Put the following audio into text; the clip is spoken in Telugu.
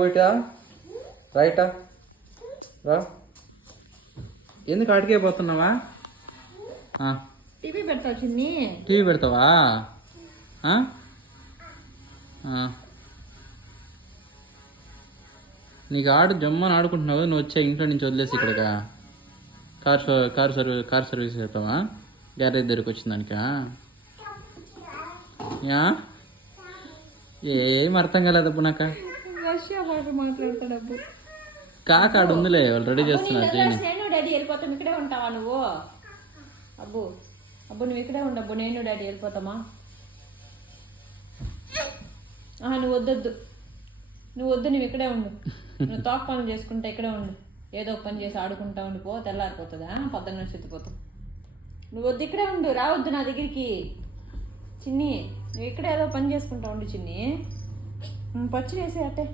బయట రైటా రా. ఎందుకు అడిగే పోతున్నావా? టీవీ పెడతావు చిన్ని. టీవీ పెడతావా? నీకు జమ్మని ఆడుకుంటున్నావు. నువ్వు వచ్చా ఇంట్లో నుంచి వదిలేసి ఇక్కడికా కార్ సర్వీస్ చేస్తావా? గ్యారేజ్ దగ్గరికి వచ్చిన దానికా? ఏం అర్థం కాలేదబ్బు నాకు. రష్యా భాష మాట్లాడతాడు. కాకాడు ఉందిలే, వాళ్ళు రెడీ చేస్తున్నారు. నేను డాడీ వెళ్ళిపోతాం, ఇక్కడే ఉంటావా నువ్వు? అబ్బు అబ్బు నువ్వు ఇక్కడే ఉండబ్బు, నేను డాడీ వెళ్ళిపోతామా? నువ్వు వద్దొద్దు, నువ్వు ఇక్కడే ఉండు. నువ్వు తోక పనులు చేసుకుంటా ఇక్కడే ఉండు. ఏదో ఒక పని చేసి ఆడుకుంటా ఉండిపో, తెల్లారిపోతుందా? పొద్దున్న చెత్తిపోతావు. నువ్వు వద్దు, ఇక్కడే ఉండు, రావద్దు నా దగ్గరికి. చిన్ని నువ్వు ఇక్కడే ఏదో పని చేసుకుంటా ఉండు చిన్ని. పచ్చి వేసే అట్టే.